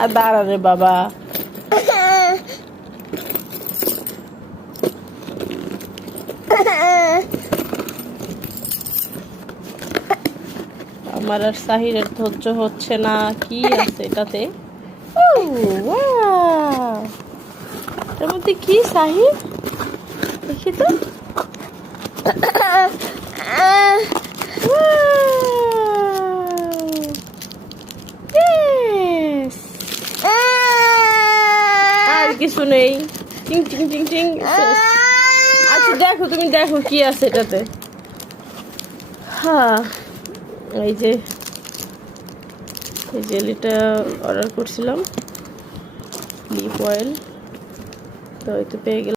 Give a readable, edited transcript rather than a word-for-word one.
আর দাঁড়া রে বাবা। আমার আর সাহিরের ধৈর্য হচ্ছে না। কি আছে এটাতে? এর মধ্যে কি সাহির? দেখি তো। আর কিছু নেই। টিং টিং টিং টিং। আচ্ছা দেখো, তুমি দেখো কি আছে এটাতে। হ্যাঁ, এই যে এই জেলিটা অর্ডার করছিলাম, লিপ অয়েল, তো এই তো পেয়ে গেলাম।